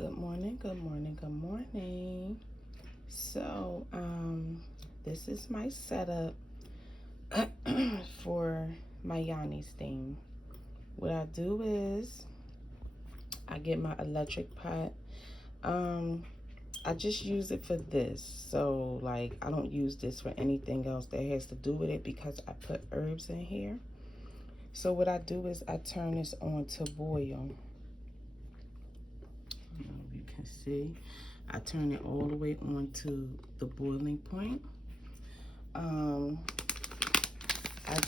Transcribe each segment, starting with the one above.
Good morning, good morning, good morning. So, this is my setup for my Yoni steam. What I do is I get my electric pot. I just use it for this. So, like, I don't use this for anything else that has to do with it because I put herbs in here. So, what I do is I turn this on to boil. You can see I turn it all the way on to the boiling point. I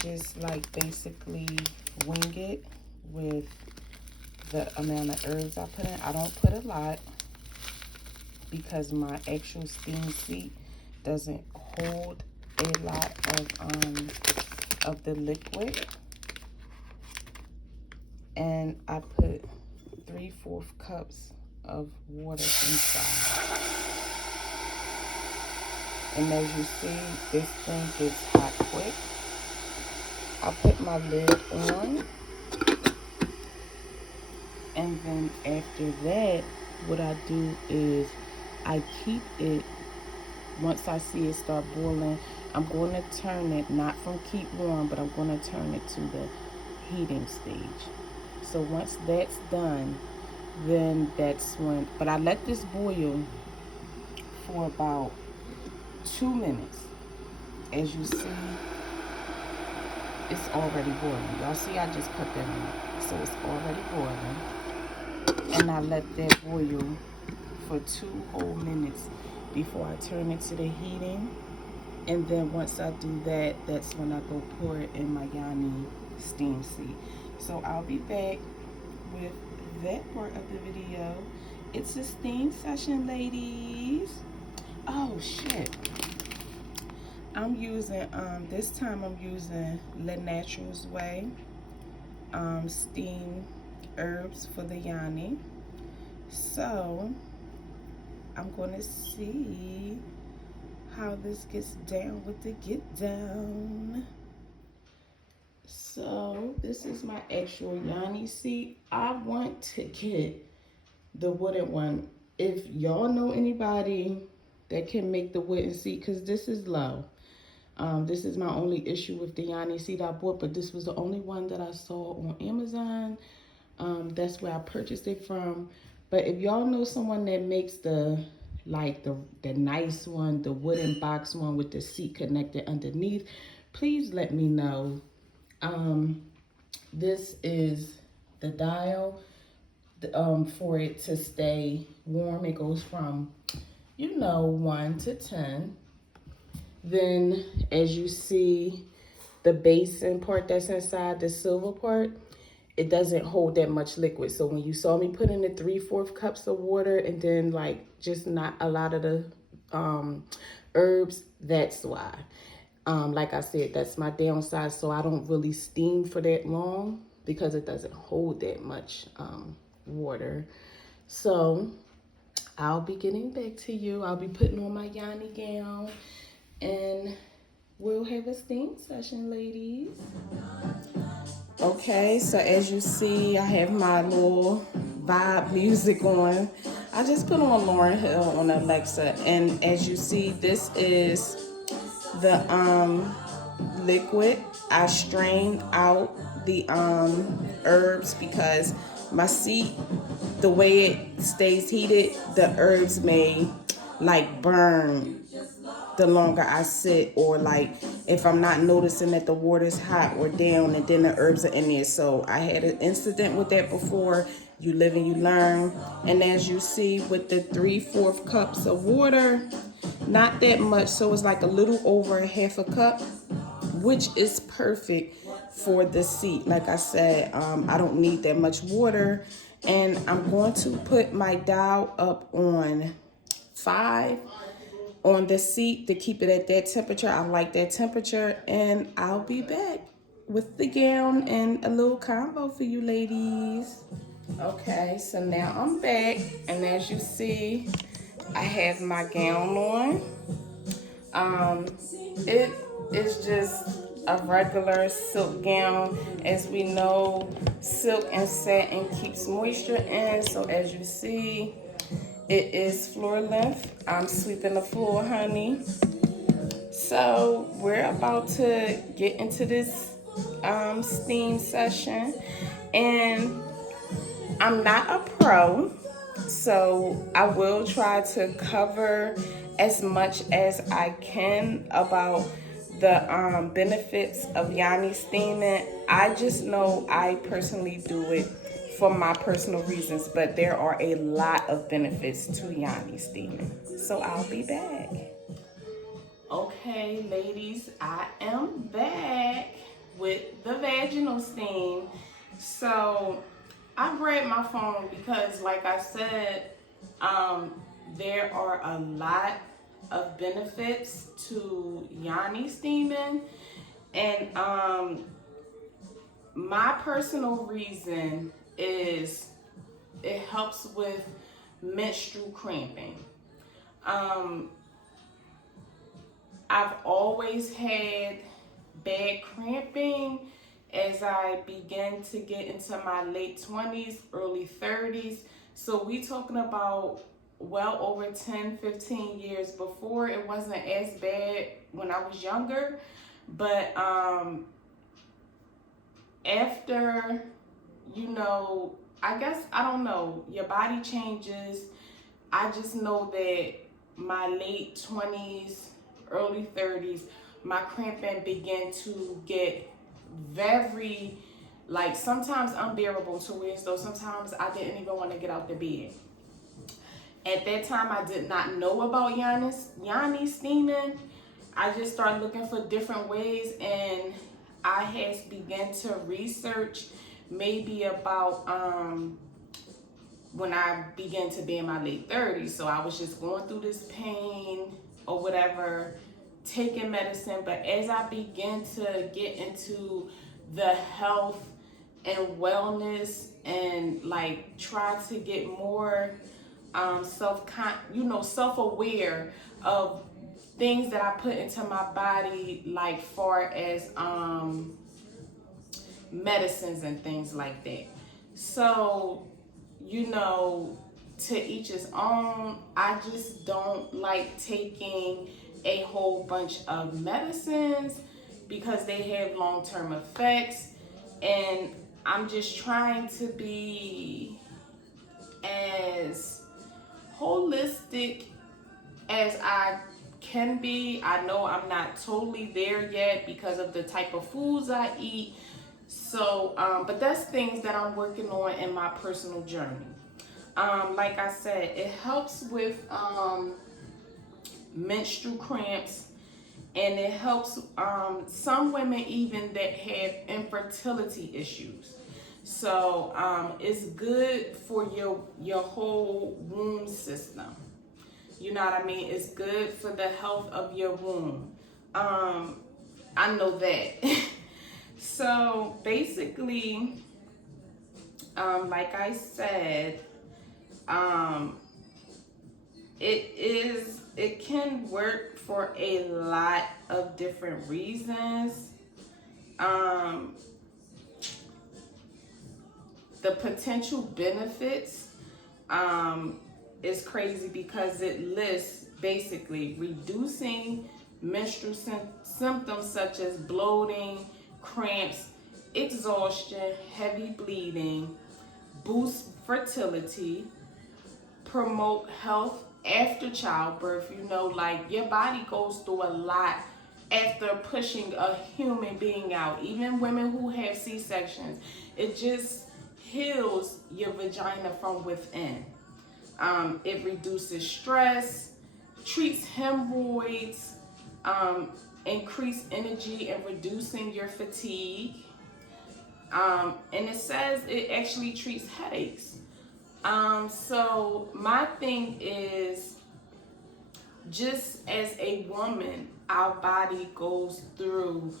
just like basically wing it with the amount of herbs I put in. I don't put a lot because my actual steam seat doesn't hold a lot of the liquid. And I put 3/4 cups of water inside. And as you see, this thing gets hot quick. I put my lid on. And then after that, what I do is I keep it, once I see it start boiling, I'm going to turn it, not from keep warm, but I'm going to turn it to the heating stage. So once that's done, then that's when, but I let this boil for about 2 minutes. As you see, it's already boiling. Y'all see, I just cut that on. So it's already boiling. And I let that boil for 2 whole minutes before I turn it to the heating. And then once I do that, that's when I go pour it in my Yoni steam seat. So I'll be back with that part of the video. It's a steam session, ladies. Oh shit. I'm using this time I'm using Le Natural's Way steam herbs for the Yoni. So I'm gonna see how this gets down with the get down. So this is my actual Yoni seat. I want to get the wooden one. If y'all know anybody that can make the wooden seat, because this is low. This is my only issue with the Yoni seat I bought, but this was the only one that I saw on Amazon. That's where I purchased it from. But if y'all know someone that makes the nice one, the wooden box one with the seat connected underneath, please let me know. This is the dial for it to stay warm. It goes from 1 to 10. Then as you see, the basin part that's inside, the silver part, it doesn't hold that much liquid. So when you saw me put in the 3/4 cups of water and then like just not a lot of the herbs, that's why. Like I said, that's my downside. So I don't really steam for that long because it doesn't hold that much water. So I'll be getting back to you. I'll be putting on my Yoni gown and we'll have a steam session, ladies. Okay, so as you see, I have my little vibe music on. I just put on Lauryn Hill on Alexa, and as you see, this is the liquid. I strained out the herbs because my seat, the way it stays heated, the herbs may like burn the longer I sit, or like if I'm not noticing that the water's hot or down and then the herbs are in there. So I had an incident with that before. You live and you learn. And as you see, with the 3/4 cups of water, not that much, so it's like a little over a half a cup, which is perfect for the seat. Like I said, I don't need that much water. And I'm going to put my dial up on 5 on the seat to keep it at that temperature. I like that temperature, and I'll be back with the gown and a little combo for you ladies. Okay, so now I'm back, and as you see, I have my gown on. It is just a regular silk gown. As we know, silk and satin keeps moisture in, so as you see, It is floor length. I'm sweeping the floor, honey. So we're about to get into this steam session, and I'm not a pro, so I will try to cover as much as I can about the benefits of Yoni steaming. I just know I personally do it for my personal reasons, but there are a lot of benefits to Yoni steaming. So I'll be back. Okay, ladies, I am back with the vaginal steam. So I grabbed my phone because, like I said, um, there are a lot of benefits to Yoni steaming, and my personal reason is it helps with menstrual cramping. Um, I've always had bad cramping as I began to get into my late 20s, early 30s. So we talking about well over 10, 15 years before. It wasn't as bad when I was younger, but after, I guess, I don't know, your body changes. I just know that my late 20s, early 30s, my cramping began to get very, like, sometimes unbearable, to where as though sometimes I didn't even want to get out the bed. At that time, I did not know about Yoni steaming. I just started looking for different ways, and I had begun to research maybe about when I began to be in my late 30s. So I was just going through this pain or whatever, taking medicine. But as I began to get into the health and wellness and like try to get more self-aware of things that I put into my body, like far as medicines and things like that. So, to each his own. I just don't like taking a whole bunch of medicines because they have long-term effects, and I'm just trying to be as holistic as I can be. I know I'm not totally there yet because of the type of foods I eat. So, but that's things that I'm working on in my personal journey. Like I said, it helps with menstrual cramps, and it helps some women even that have infertility issues. So it's good for your whole womb system. You know what I mean? It's good for the health of your womb. I know that. So basically, like I said, it can work for a lot of different reasons. Um, the potential benefits is crazy because it lists basically reducing menstrual symptoms such as bloating, cramps, exhaustion, heavy bleeding, boost fertility, promote health after childbirth. Like your body goes through a lot after pushing a human being out. Even women who have C-sections, it just heals your vagina from within. It reduces stress, treats hemorrhoids, increase energy and reducing your fatigue. And it says it actually treats headaches. So my thing is, just as a woman, our body goes through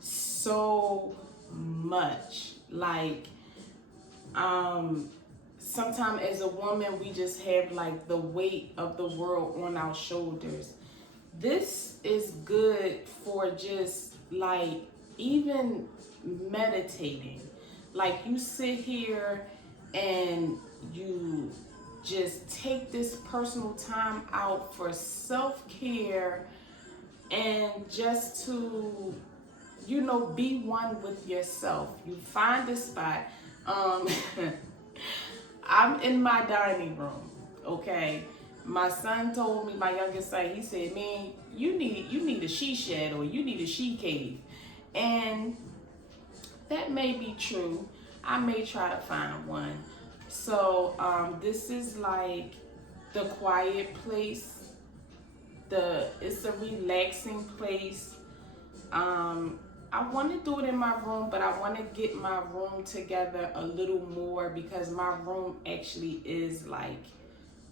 so much. Like, sometimes as a woman, we just have like the weight of the world on our shoulders. This is good for just like even meditating. Like you sit here and you just take this personal time out for self-care and just to, you know, be one with yourself. You find a spot. Um, I'm in my dining room, okay? My son told me, my youngest son, he said, man, you need a she shed or you need a she cave. And that may be true. I may try to find one. So this is like the quiet place. It's a relaxing place. I want to do it in my room, but I want to get my room together a little more because my room actually is like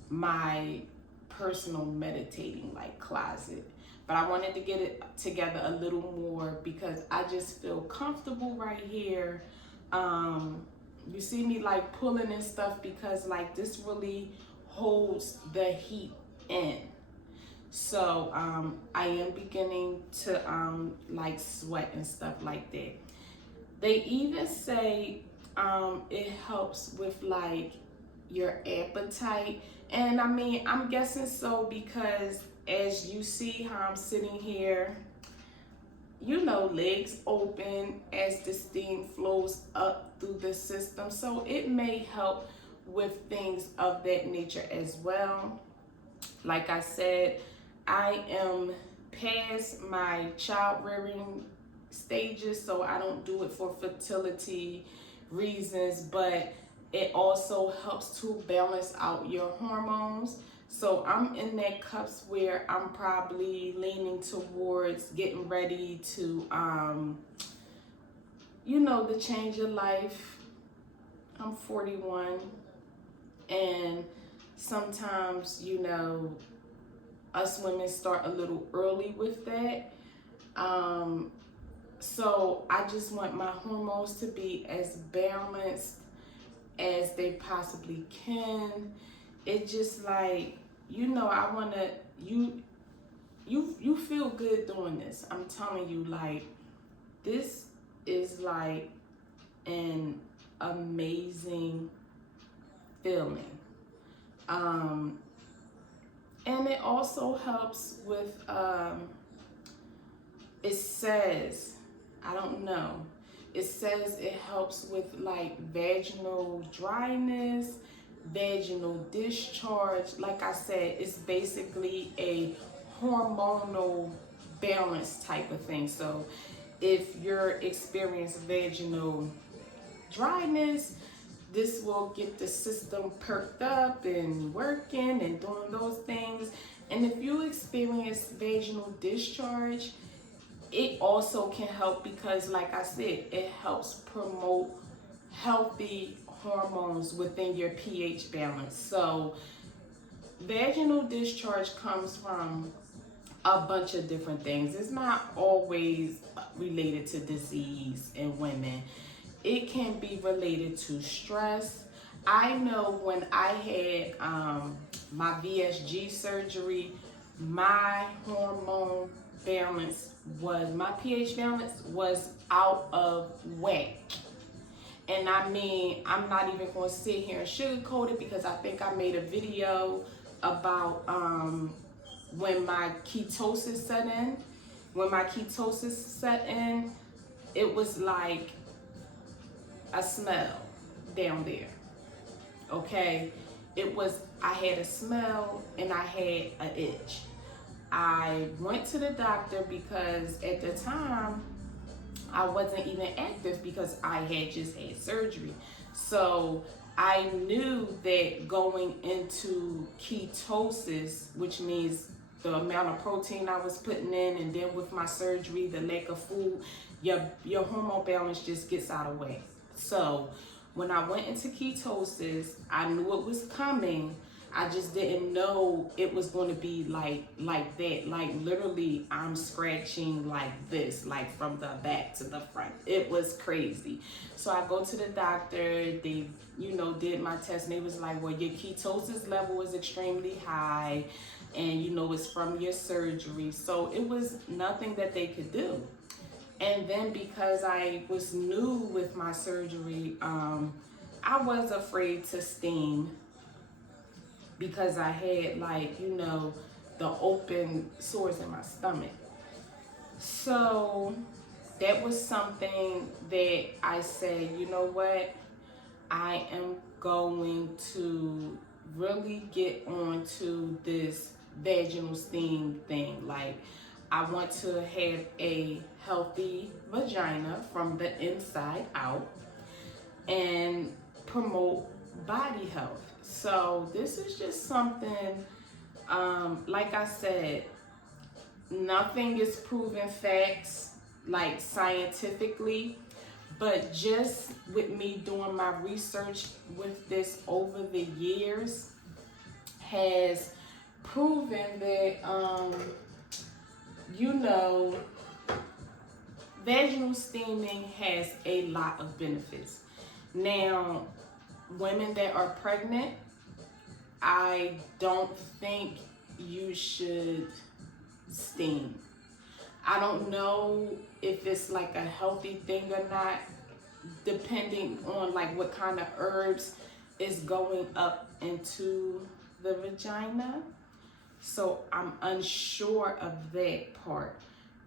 my personal meditating like closet. But I wanted to get it together a little more because I just feel comfortable right here. You see me like pulling and stuff because like this really holds the heat in. So I am beginning to like sweat and stuff like that. They even say it helps with like your appetite. And I mean, I'm guessing so because as you see how I'm sitting here, you know, legs open as the steam flows up through the system. So it may help with things of that nature as well. Like I said, I am past my child rearing stages, so I don't do it for fertility reasons, but it also helps to balance out your hormones. So I'm in that cusp where I'm probably leaning towards getting ready to, you know, the change of life. I'm 41, and sometimes, you know, us women start a little early with that. So I just want my hormones to be as balanced as they possibly can. It just like, you know, I wanna, you feel good doing this. I'm telling you, like, this is like an amazing feeling. And it also helps with, it says, I don't know, it says it helps with like vaginal dryness, vaginal discharge. Like I said, it's basically a hormonal balance type of thing. So if you're experiencing vaginal dryness, this will get the system perked up and working and doing those things. And if you experience vaginal discharge, it also can help because, like I said, it helps promote healthy hormones within your pH balance. So vaginal discharge comes from a bunch of different things. It's not always related to disease in women. It can be related to stress. I know when I had my VSG surgery, my hormone balance was, my pH balance was out of whack. And I mean, I'm not even going to sit here and sugarcoat it because I think I made a video about when my ketosis set in. When my ketosis set in, it was like a smell down there, okay? It was, I had a smell and I had an itch. I went to the doctor because at the time, I wasn't even active because I had just had surgery. So I knew that going into ketosis, which means the amount of protein I was putting in, and then with my surgery, the lack of food, your hormone balance just gets out of whack. So when I went into ketosis, I knew it was coming. I just didn't know it was going to be like that. Like literally, I'm scratching like this, like from the back to the front. It was crazy. So I go to the doctor. They, you know, did my test, and they was like, well, your ketosis level is extremely high, and you know it's from your surgery. So it was nothing that they could do. And then because I was new with my surgery, I was afraid to steam. because I had, like, you know, the open sores in my stomach. So that was something that I said, you know what, I am going to really get onto this vaginal steam thing. Like, I want to have a healthy vagina from the inside out and promote body health. So this is just something, like I said, nothing is proven facts, like scientifically, but just with me doing my research with this over the years has proven that, you know, vaginal steaming has a lot of benefits. Now, women that are pregnant, I don't think you should steam. I don't know if it's like a healthy thing or not, depending on like what kind of herbs is going up into the vagina. So I'm unsure of that part.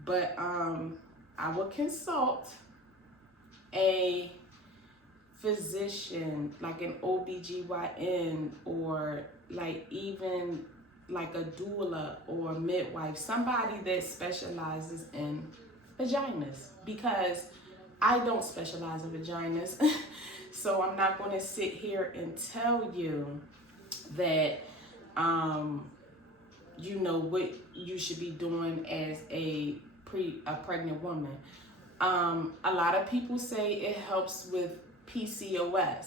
But I will consult a physician, like an OBGYN, or like even like a doula or a midwife, somebody that specializes in vaginas, because I don't specialize in vaginas. So I'm not going to sit here and tell you that you know what you should be doing as a pregnant woman. A lot of people say it helps with PCOS.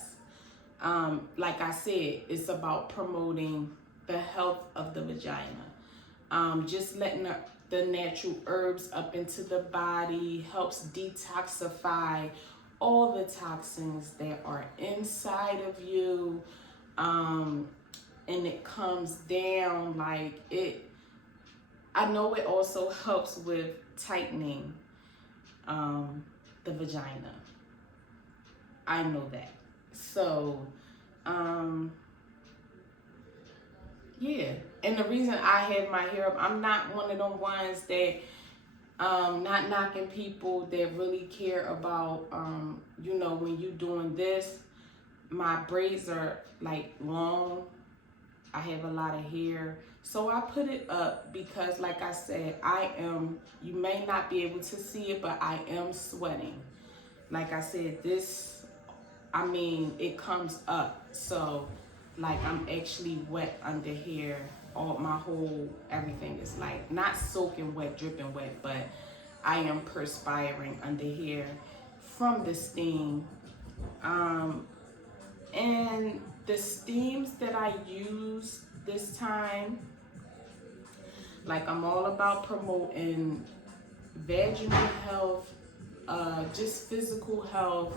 Like I said, it's about promoting the health of the vagina. Just letting the natural herbs up into the body helps detoxify all the toxins that are inside of you. And it comes down like it. I know it also helps with tightening the vagina. I know that. So, yeah. And the reason I have my hair up, I'm not one of them ones that, not knocking people that really care about, you know, when you doing this, my braids are like long. I have a lot of hair. So I put it up because, like I said, you may not be able to see it, but I am sweating. Like I said, it comes up. So, like, I'm actually wet under here. Everything is like, not soaking wet, dripping wet, but I am perspiring under here from the steam. And the steams that I use this time, like, I'm all about promoting vaginal health, just physical health.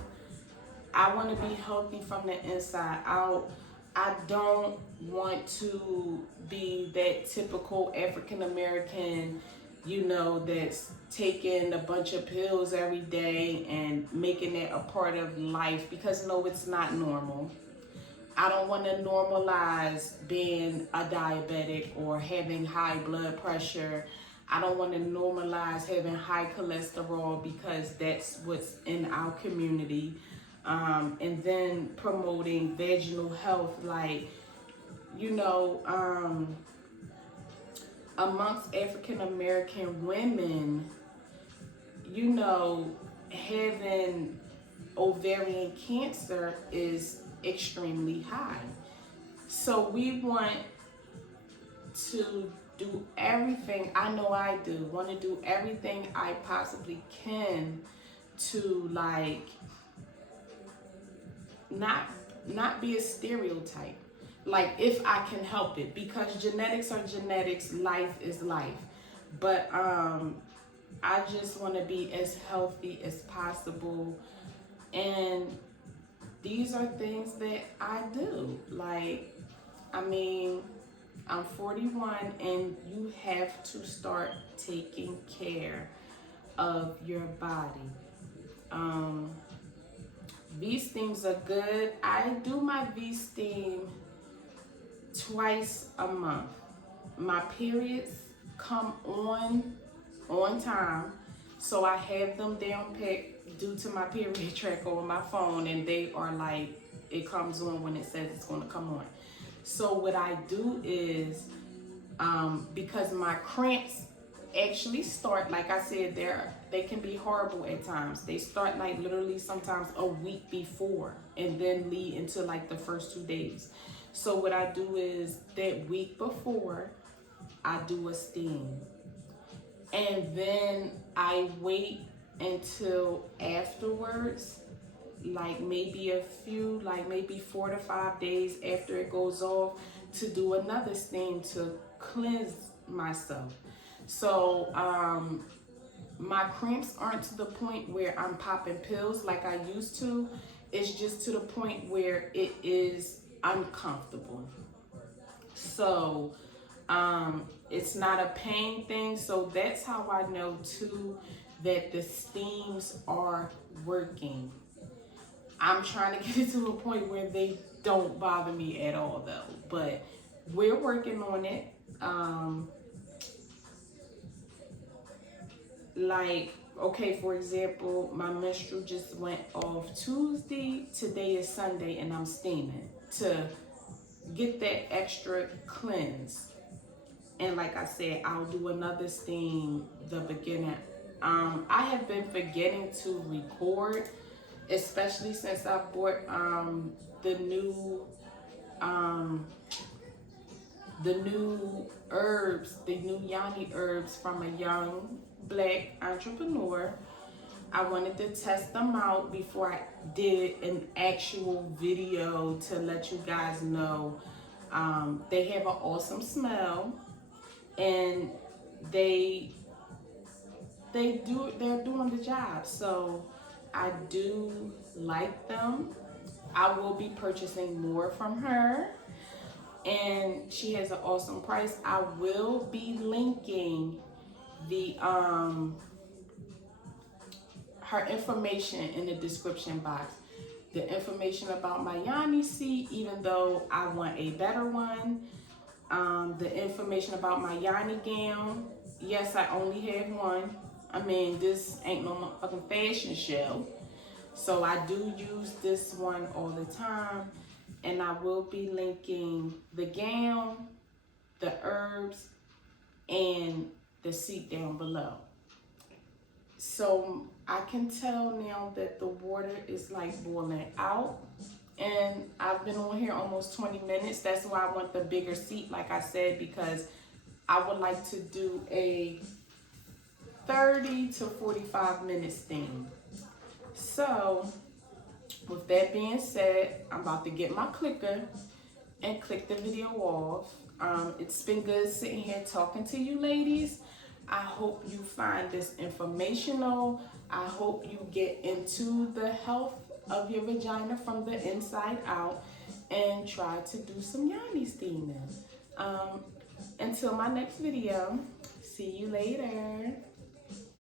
I want to be healthy from the inside out. I don't want to be that typical African American, you know, that's taking a bunch of pills every day and making it a part of life, because no, it's not normal. I don't want to normalize being a diabetic or having high blood pressure. I don't want to normalize having high cholesterol, because that's what's in our community. And then promoting vaginal health, like, you know, amongst African American women, you know, having ovarian cancer is extremely high. So we want to do everything, I know I do, want to do everything I possibly can to, like, not be a stereotype. Like, if I can help it, because genetics are genetics, life is life. But I just want to be as healthy as possible, and these are things that I do. Like, I'm 41, and you have to start taking care of your body. V-steams are good. I do my V-steam twice a month. My periods come on time, so I have them down packed due to my period tracker on my phone, and they are like, it comes on when it says it's going to come on. So what I do is, because my cramps actually start, like I said, they can be horrible at times. They start like literally sometimes a week before and then lead into like the first 2 days. So what I do is that week before, I do a steam. And then I wait until afterwards, like maybe maybe 4 to 5 days after it goes off, to do another steam to cleanse myself. So my cramps aren't to the point where I'm popping pills like I used to. It's just to the point where it is uncomfortable. So it's not a pain thing. So that's how I know too that the steams are working. I'm trying to get it to a point where they don't bother me at all though, but we're working on it. Like, okay, for example, my menstrual just went off Tuesday. Today is Sunday, and I'm steaming to get that extra cleanse. And like I said, I'll do another steam the beginning. I have been forgetting to record, especially since I bought the new herbs, the new Yoni herbs from a young Black entrepreneur. I wanted to test them out before I did an actual video to let you guys know. They have an awesome smell, and they're doing the job. So I do like them. I will be purchasing more from her, and she has an awesome price. I will be linking the her information in the description box. The information about my Yoni seat, even though I want a better one. The information about my Yoni gown. Yes, I only have one. I mean, this ain't no motherfucking fashion show. So I do use this one all the time. And I will be linking the gown, the herbs, and the seat down below. So I can tell now that the water is like boiling out, and I've been on here almost 20 minutes. That's why I want the bigger seat, like I said, because I would like to do a 30 to 45 minute steam. So with that being said, I'm about to get my clicker and click the video off. It's been good sitting here talking to you ladies. I hope you find this informational. I hope you get into the health of your vagina from the inside out and try to do some Yoni steaming. Until my next video, see you later.